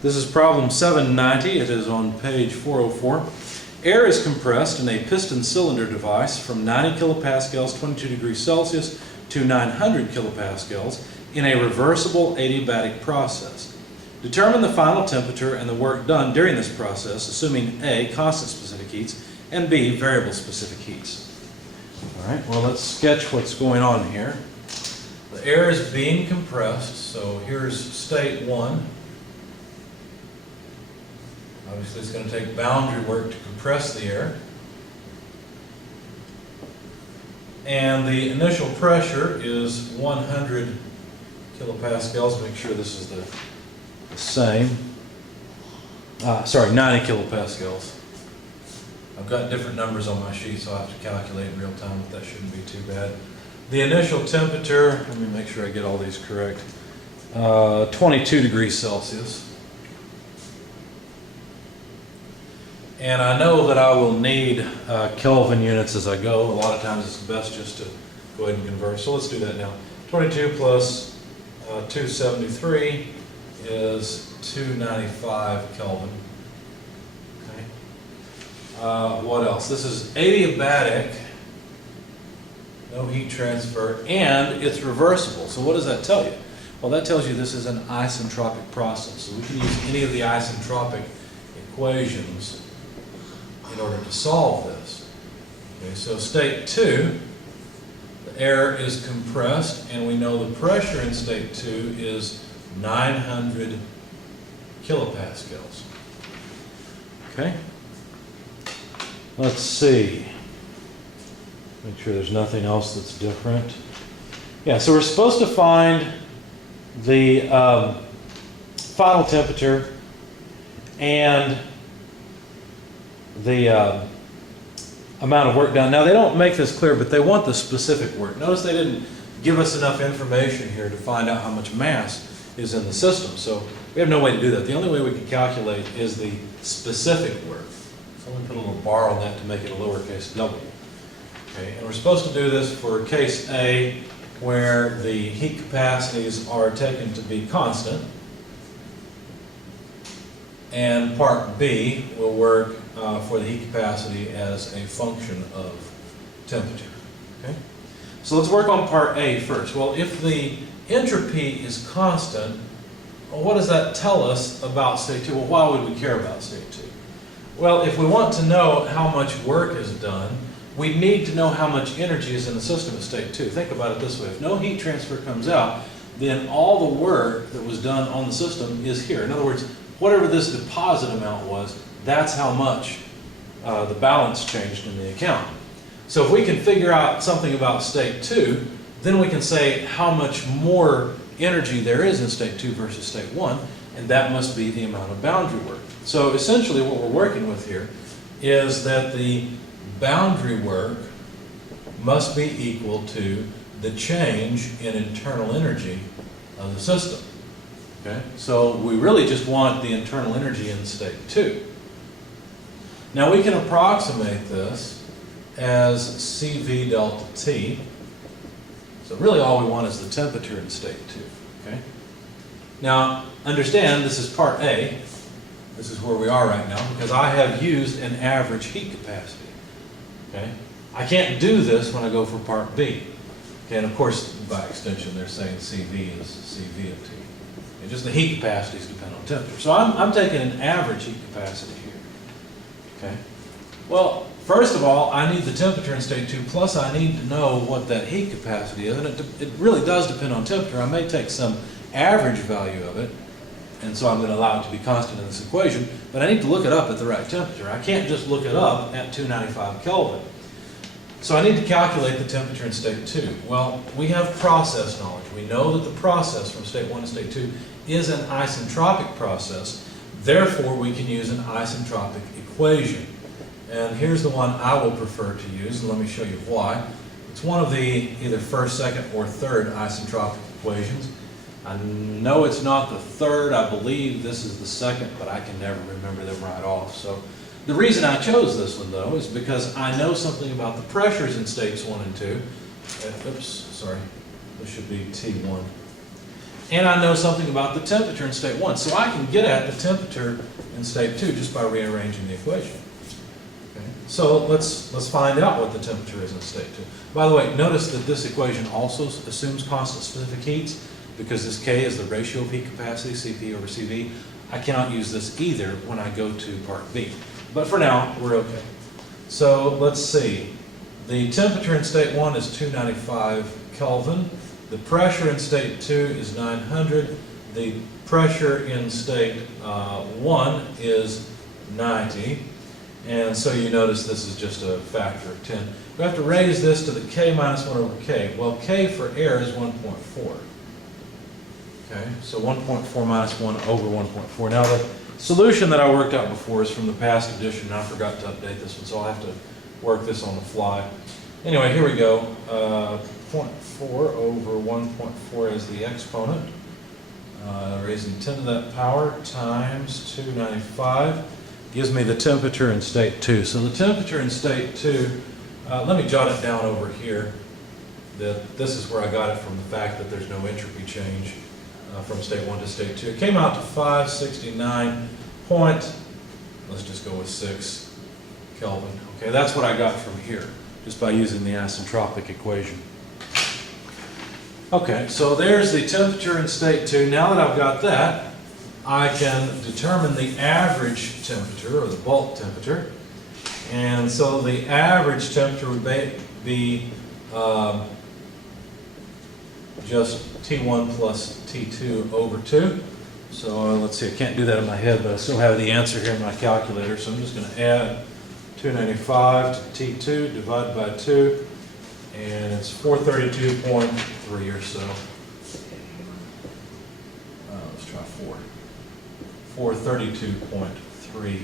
This is problem 790. It is on page 404. Air is compressed in a piston cylinder device from 90 kilopascals, 22 degrees Celsius to 900 kilopascals in a reversible adiabatic process. Determine the final temperature and the work done during this process, assuming A, constant specific heats, and B, variable specific heats. All right, well, let's sketch what's going on here. The air is being compressed, so here's state 1. Obviously, it's going to take boundary work to compress the air. And the initial pressure is 100 kilopascals. Make sure this is the same. 90 kilopascals. I've got different numbers on my sheet, so I'll have to calculate in real time, but that shouldn't be too bad. The initial temperature, let me make sure I get all these correct, 22 degrees Celsius. And I know that I will need Kelvin units as I go. A lot of times it's best just to go ahead and convert. So let's do that now. 22 plus 273 is 295 Kelvin. Okay. What else? This is adiabatic, no heat transfer, and it's reversible. So what does that tell you? Well, that tells you this is an isentropic process. So we can use any of the isentropic equations in order to solve this. Okay, so state 2, the air is compressed, and we know the pressure in state 2 is 900 kilopascals. Okay? Let's see. Make sure there's nothing else that's different. Yeah, so we're supposed to find the final temperature and the amount of work done. Now, they don't make this clear, but they want the specific work. Notice they didn't give us enough information here to find out how much mass is in the system. So we have no way to do that. The only way we can calculate is the specific work. So I'm going to put a little bar on that to make it a lowercase w. Okay, and we're supposed to do this for case A, where the heat capacities are taken to be constant. And part B will work for the heat capacity as a function of temperature. Okay? So let's work on part A first. Well, if the entropy is constant, well, what does that tell us about state 2? Well, why would we care about state 2? Well, if we want to know how much work is done, we need to know how much energy is in the system at state 2. Think about it this way. If no heat transfer comes out, then all the work that was done on the system is here. In other words, whatever this deposit amount was, that's how much the balance changed in the account. So if we can figure out something about state 2, then we can say how much more energy there is in state 2 versus state 1, and that must be the amount of boundary work. So essentially what we're working with here is that the boundary work must be equal to the change in internal energy of the system. Okay? So we really just want the internal energy in state 2. Now we can approximate this as CV delta T. So really all we want is the temperature in state 2. Okay? Now understand this is part A. This is where we are right now because I have used an average heat capacity. Okay? I can't do this when I go for part B. Okay, and of course by extension they're saying CV is CV of T. And just the heat capacities depend on temperature. So I'm taking an average heat capacity here. Okay. Well, first of all, I need the temperature in state 2, plus I need to know what that heat capacity is, and it really does depend on temperature. I may take some average value of it, and so I'm going to allow it to be constant in this equation, but I need to look it up at the right temperature. I can't just look it up at 295 Kelvin. So I need to calculate the temperature in state 2. Well, we have process knowledge. We know that the process from state 1 to state 2 is an isentropic process. Therefore, we can use an isentropic equation. And here's the one I will prefer to use, and let me show you why. It's one of the either first, second, or third isentropic equations. I know it's not the third. I believe this is the second, but I can never remember them right off. So the reason I chose this one, though, is because I know something about the pressures in states 1 and 2. Oops, sorry. This should be T1. and I know something about the temperature in state 1. So I can get at the temperature in state 2 just by rearranging the equation. Okay. So let's find out what the temperature is in state 2. By the way, notice that this equation also assumes constant specific heats, because this K is the ratio of heat capacity, Cp over Cv. I cannot use this either when I go to part B. But for now, we're okay. So let's see. The temperature in state 1 is 295 Kelvin. The pressure in state 2 is 900. The pressure in state 1 is 90. And so you notice this is just a factor of 10. We have to raise this to the K minus 1 over K. Well, K for air is 1.4. Okay, so 1.4 minus 1 over 1.4. Now the solution that I worked out before is from the past edition, and I forgot to update this one, so I'll have to work this on the fly. Anyway, here we go. 0.4 over 1.4 as the exponent. Raising 10 to that power times 295 gives me the temperature in state 2. So the temperature in state 2, let me jot it down over here. This is where I got it from, the fact that there's no entropy change from state 1 to state 2. It came out to 569 let's just go with 6 Kelvin. Okay, that's what I got from here, just by using the isentropic equation. Okay, so there's the temperature in state 2. Now that I've got that, I can determine the average temperature, or the bulk temperature. And so the average temperature would be just T1 plus T2 over 2. So let's see, I can't do that in my head, but I still have the answer here in my calculator. So I'm just going to add 295 to T2, divide by 2, and it's 432.3 or so. Let's try 432.3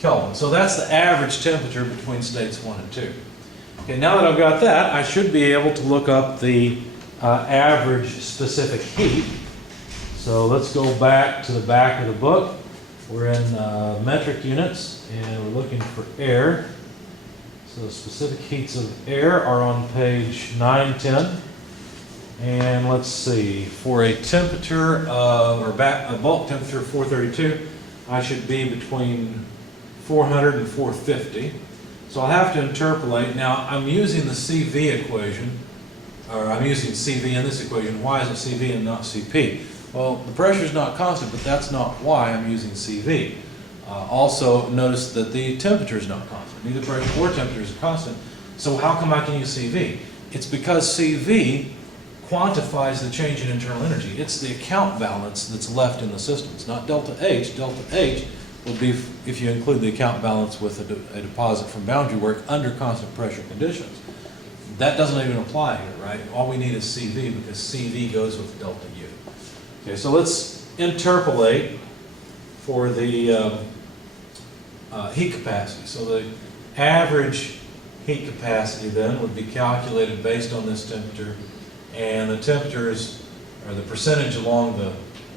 Kelvin. So that's the average temperature between states 1 and 2. Okay, now that I've got that, I should be able to look up the average specific heat. So let's go back to the back of the book. We're in metric units, and we're looking for air. So specific heats of air are on page 910. And let's see, for a temperature a bulk temperature of 432, I should be between 400 and 450. So I'll have to interpolate. Now I'm using the CV equation, or I'm using CV in this equation. Why is it CV and not CP? Well, the pressure is not constant, but that's not why I'm using CV. Also, notice that the temperature is not constant. Neither pressure or temperature is constant. So how come I can use CV? It's because CV quantifies the change in internal energy. It's the account balance that's left in the system. It's not delta H. Delta H would be if you include the account balance with a deposit from boundary work under constant pressure conditions. That doesn't even apply here, right? All we need is CV, because CV goes with delta U. Okay, so let's interpolate for the heat capacity. So the average heat capacity then would be calculated based on this temperature, and the temperatures, or the percentage along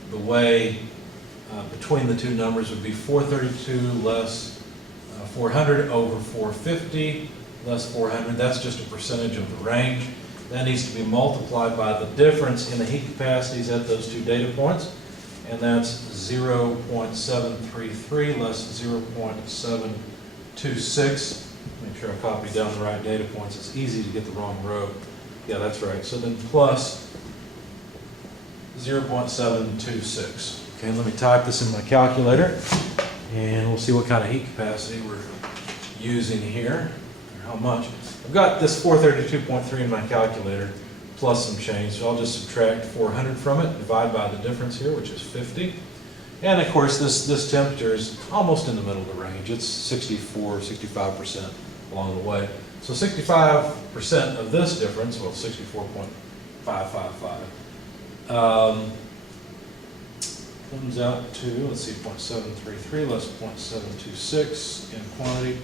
the way between the two numbers would be 432 less 400 over 450 less 400. That's just a percentage of the range. That needs to be multiplied by the difference in the heat capacities at those two data points, and that's 0.733 less 0.726. Make sure I copy down the right data points. It's easy to get the wrong row. Yeah, that's right. So then plus 0.726. Okay, let me type this in my calculator, and we'll see what kind of heat capacity we're using here, or how much. I've got this 432.3 in my calculator, plus some change, so I'll just subtract 400 from it, divide by the difference here, which is 50. And of course, this temperature is almost in the middle of the range. It's 64, 65% along the way. So 65% of this difference, well, 64.555, comes out to, let's see, 0.733 less 0.726 in quantity.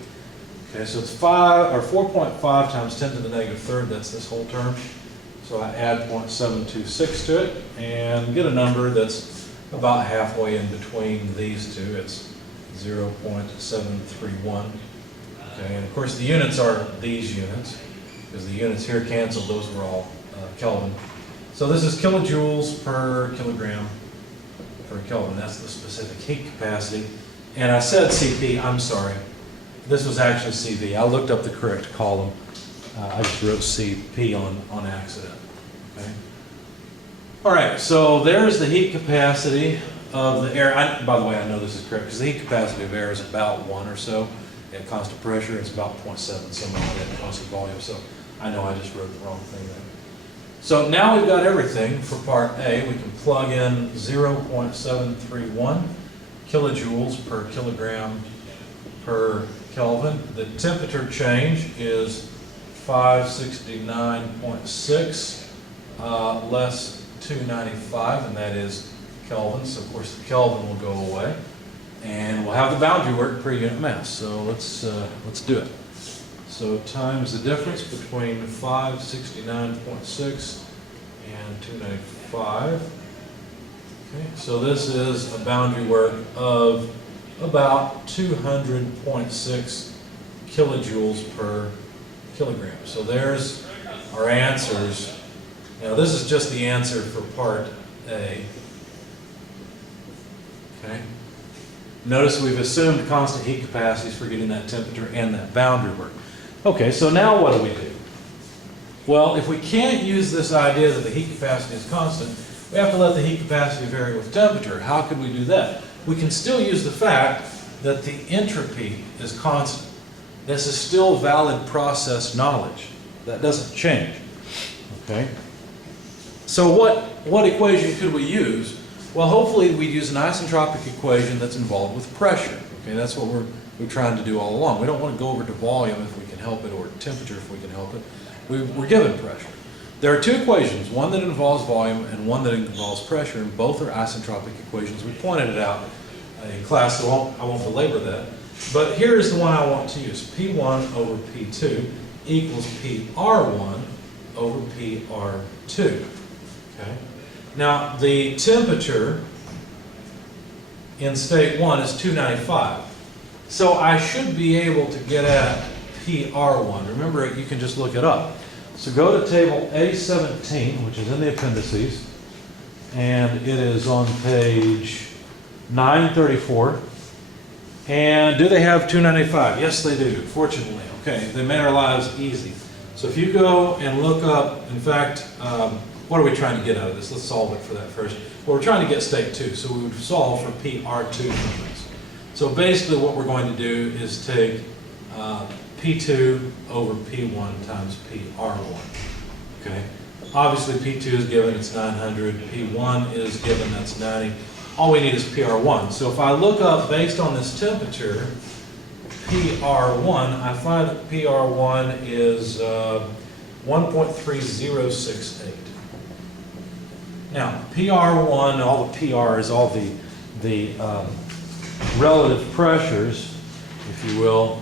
Okay, so it's 4.5 times 10 to the negative third, that's this whole term. So I add 0.726 to it and get a number that's about halfway in between these two. It's 0.731. Okay, and of course the units are these units, because the units here canceled, those were all Kelvin. So this is kilojoules per kilogram per Kelvin. That's the specific heat capacity. And I said CP, I'm sorry. This was actually CV. I looked up the correct column. I just wrote CP on accident. Okay. All right, so there's the heat capacity of the air. By the way, I know this is correct because the heat capacity of air is about 1 or so. At constant pressure, it's about 0.7, something like that, at constant volume. So I know I just wrote the wrong thing there. So now we've got everything for part A. We can plug in 0.731 kilojoules per kilogram per Kelvin. The temperature change is 569.6 less 295, and that is Kelvin. So of course the Kelvin will go away, and we'll have the boundary work per unit mass. So let's do it. So times the difference between 569.6 and 295. Okay, so this is a boundary work of about 200.6 kilojoules per kilogram. So there's our answers. Now this is just the answer for part A. Okay. Notice we've assumed constant heat capacities for getting that temperature and that boundary work. Okay, so now what do? Well, if we can't use this idea that the heat capacity is constant, we have to let the heat capacity vary with temperature. How can we do that? We can still use the fact that the entropy is constant. This is still valid process knowledge. That doesn't change. Okay? So what equation could we use? Well, hopefully we'd use an isentropic equation that's involved with pressure. Okay, that's what we're trying to do all along. We don't want to go over to volume if we can help it, or temperature if we can help it. We're given pressure. There are two equations, one that involves volume and one that involves pressure, and both are isentropic equations. We pointed it out in class, so I won't belabor that. But here is the one I want to use. P1 over P2 equals PR1 over PR2. Okay? Now, the temperature in state 1 is 295. So I should be able to get at PR1. Remember, you can just look it up. So go to table A17, which is in the appendices, and it is on page 934. And do they have 295? Yes, they do, fortunately. Okay, they made our lives easy. So if you go and look up, in fact, what are we trying to get out of this? Let's solve it for that first. Well, we're trying to get state 2, so we would solve for PR2 numbers. So basically what we're going to do is take P2 over P1 times PR1. Okay. Obviously P2 is given, it's 900. P1 is given, that's 90. All we need is PR1. So if I look up based on this temperature, PR1, I find that PR1 is 1.3068. Now, PR1, all the PR is all the relative pressures, if you will,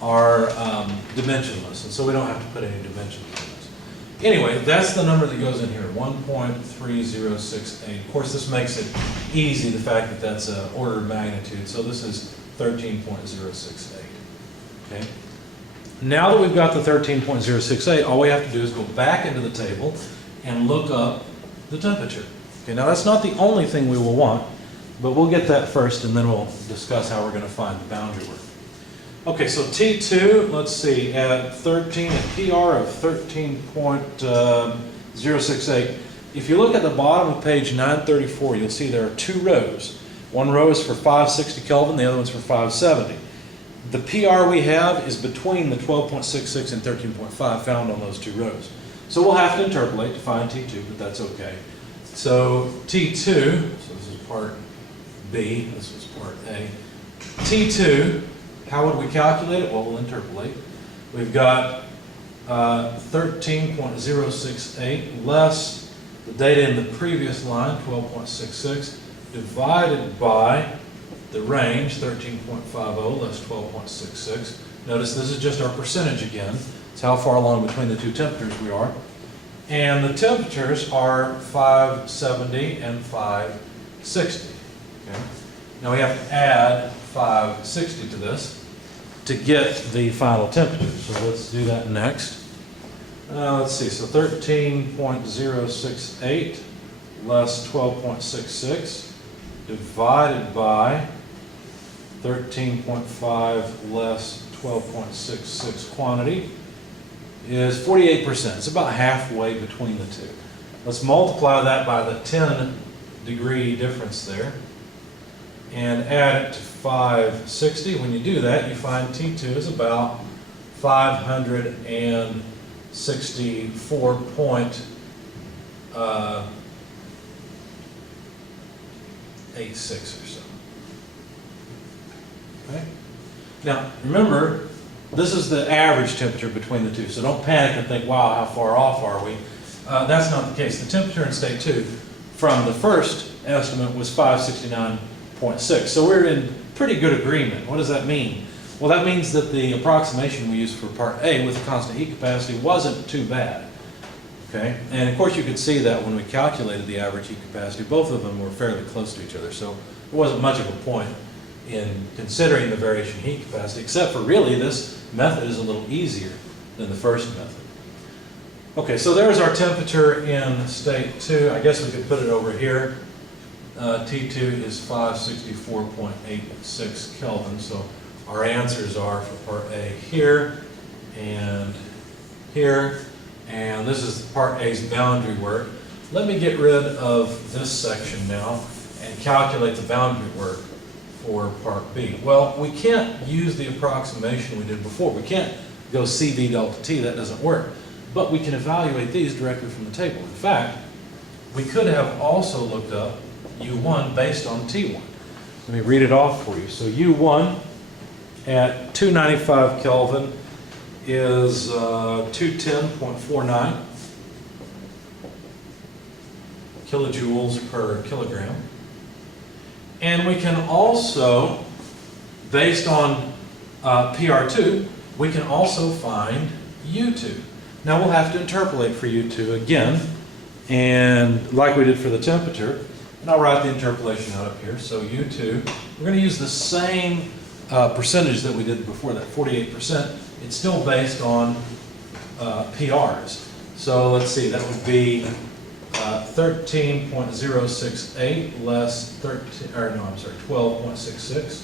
are dimensionless, and so we don't have to put any dimensions on this. Anyway, that's the number that goes in here, 1.3068. Of course, this makes it easy, the fact that that's an order of magnitude, so this is 13.068. Okay. Now that we've got the 13.068, all we have to do is go back into the table and look up the temperature. Okay, now that's not the only thing we will want, but we'll get that first and then we'll discuss how we're going to find the boundary work. Okay, so T2, let's see, at 13, at PR of 13.068. If you look at the bottom of page 934, you'll see there are two rows. One row is for 560 Kelvin, the other one's for 570. The PR we have is between the 12.66 and 13.5 found on those two rows. So we'll have to interpolate to find T2, but that's okay. So T2, so this is part B, this was part A. T2, how would we calculate it? Well, we'll interpolate. We've got 13.068 less the data in the previous line, 12.66, divided by the range, 13.50 less 12.66. Notice this is just our percentage again. It's how far along between the two temperatures we are. And the temperatures are 570 and 560. Okay. Now we have to add 560 to this to get the final temperature. So let's do that next. Let's see, so 13.068 less 12.66 divided by 13.5 less 12.66 quantity is 48%. It's about halfway between the two. Let's multiply that by the 10-degree difference there and add it to 560. When you do that, you find T2 is about 564.86 or so. Okay? Now, remember, this is the average temperature between the two, so don't panic and think, wow, how far off are we? That's not the case. The temperature in state 2 from the first estimate was 569.6, so we're in pretty good agreement. What does that mean? Well, that means that the approximation we used for part A with the constant heat capacity wasn't too bad. Okay? And of course you could see that when we calculated the average heat capacity, both of them were fairly close to each other, so there wasn't much of a point in considering the variation in heat capacity, except for really this method is a little easier than the first method. Okay, so there's our temperature in state 2. I guess we could put it over here. T2 is 564.86 Kelvin, so our answers are for part A here, and this is part A's boundary work. Let me get rid of this section now and calculate the boundary work for part B. Well, we can't use the approximation we did before. We can't go CV delta T, that doesn't work. But we can evaluate these directly from the table. In fact, we could have also looked up U1 based on T1. Let me read it off for you. So U1 at 295 Kelvin is 210.49 kilojoules per kilogram. And we can also, based on PR2, we can also find U2. Now we'll have to interpolate for U2 again, and like we did for the temperature, and I'll write the interpolation out up here. So U2, we're going to use the same percentage that we did before that, 48%. It's still based on PRs. So let's see, that would be 13.068 less 12.66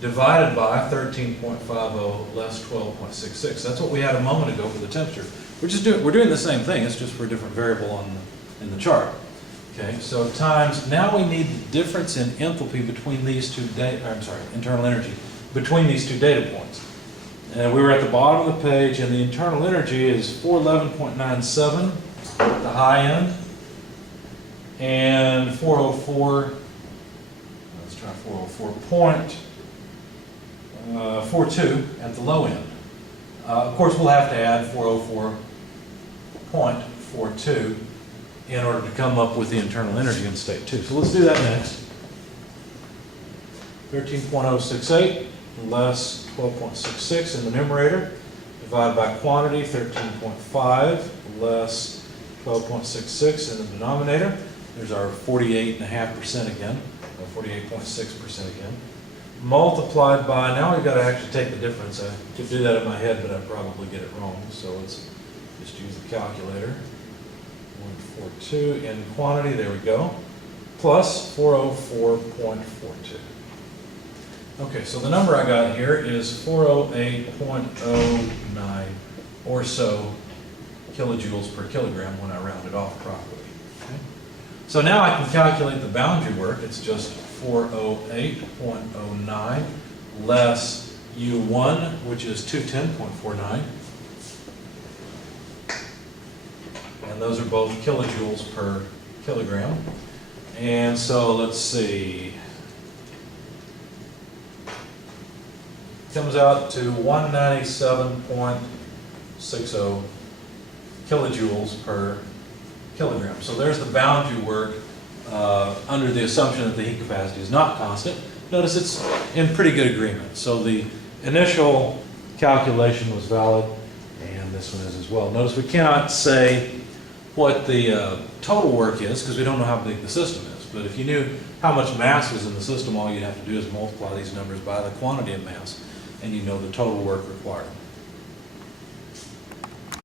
divided by 13.50 less 12.66. That's what we had a moment ago for the temperature. We're doing the same thing. It's just for a different variable in the chart. Okay, so times, now we need the difference in enthalpy between these two internal energy between these two data points. And we were at the bottom of the page, and the internal energy is 411.97 at the high end, and 404, let's try 404.42 at the low end. Of course, we'll have to add 404.42 in order to come up with the internal energy in state 2. So let's do that next. 13.068 less 12.66 in the numerator, divided by quantity, 13.5 less 12.66 in the denominator. There's our 48.5% again, or 48.6% again. Multiplied by, now we've got to actually take the difference. I could do that in my head, but I'd probably get it wrong. So let's just use the calculator. 142 in quantity, there we go, plus 404.42. Okay, so the number I got here is 408.09 or so kilojoules per kilogram when I round it off properly. Okay. So now I can calculate the boundary work. It's just 408.09 less U1, which is 210.49. And those are both kilojoules per kilogram. And so let's see. Comes out to 197.60 kilojoules per kilogram. So there's the boundary work under the assumption that the heat capacity is not constant. Notice it's in pretty good agreement. So the initial calculation was valid, and this one is as well. Notice we cannot say what the total work is because we don't know how big the system is. But if you knew how much mass was in the system, all you'd have to do is multiply these numbers by the quantity of mass, and you know the total work required.